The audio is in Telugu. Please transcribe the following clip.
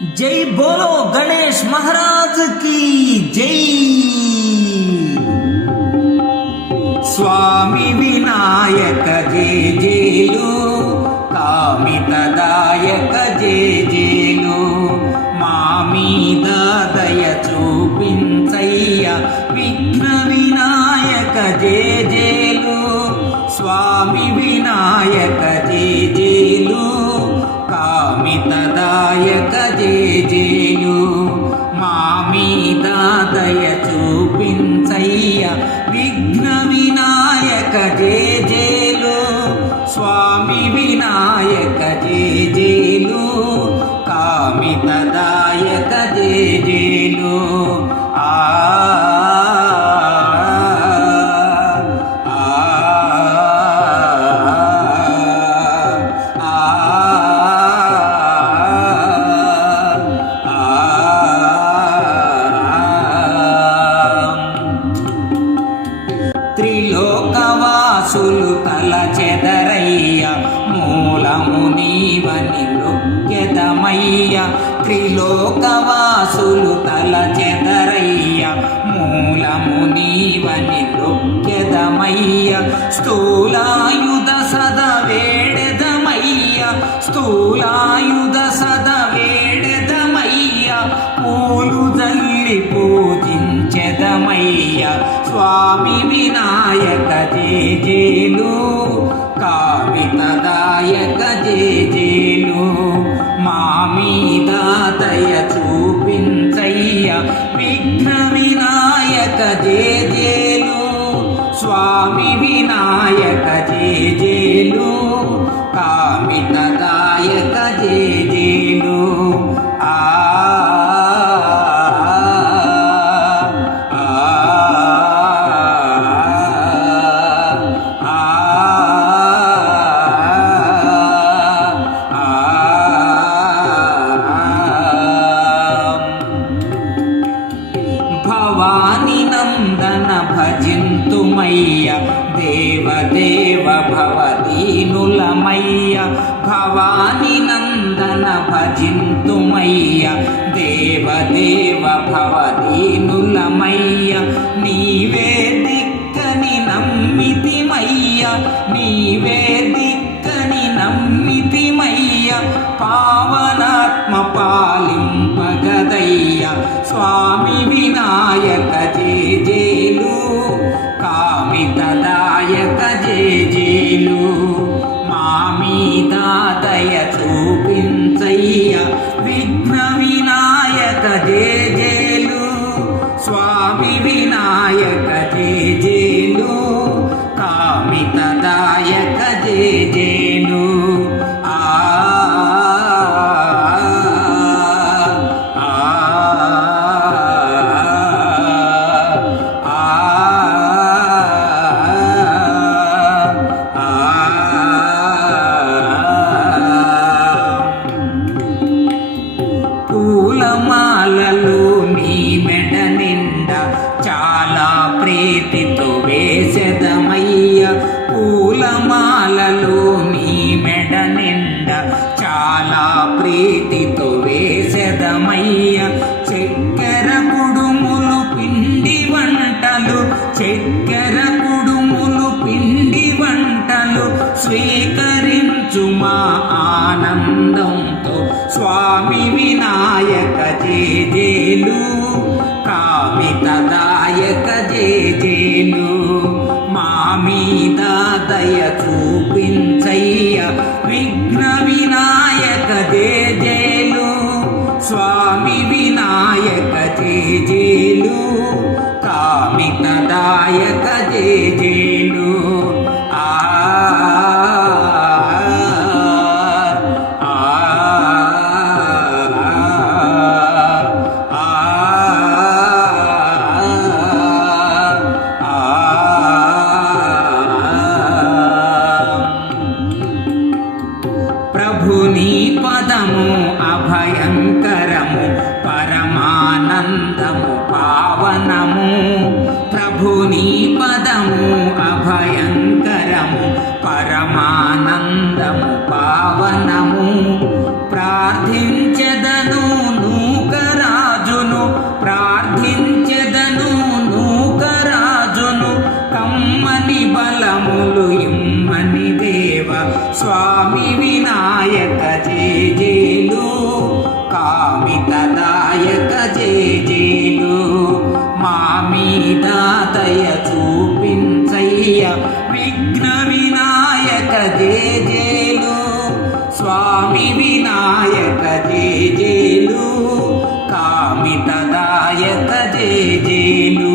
జై బోలో గణేష్ మహారాజ్కి జై. స్వామి వినాయక జే జేలు కామితదాయక జే జేలు మా మీద దయ చూపించయ్య విఘ్న వినాయక జే జేలు స్వామి వినాయక జే జేలు. దాయక జై మా మీద దయ చూపించయ్య. విఘ్న వినాయక జేజేలు స్వామి వినాయక జేజేలు కామిత దాయక జేజే త్రిలోకవాసులు తల చెదరయ్య మూలము నీవని నృత్యదమయ్య త్రిలోకవాసులు తల చెదరయ్య మూలము నీవని నృత్యదమయ్య స్థూలాయుధ సద వేడదమయ్య స్థూలాయుధ సద వేడదమయ్య. పూలు తల్లి పూజించెదమయ్య స్వామి వినాయక జేజేలు కామితదాయక జేజేలు భవాని నందన భజింతుమయ్య దేవదేవ భవదీనులమయ్య. భవాని నందన భజింతుమయ్య దేవదేవ భవదీనులమయ్య. నీవే దిక్కని నమ్మితిమయ్య నీవే దిక్కని నమ్మితిమయ్య. పావనాత్మ పాలింపగదయ్య స్వామి వినాయక జేజేలు కామితదాయక జేజేలు మా మీద దయ చూపించయ్య. పదము పావనము. ప్రభుని పదము అభయంకరము. పరమానందము పావనము. ప్రార్థించదను నూకరాజును. ప్రార్థించదను నూకరాజును. కమ్మని బలములు ఇమ్మని దేవ. స్వామి వినాయక జే జే స్వామి వినాయక జేజేలు కామితదాయక జేజేలు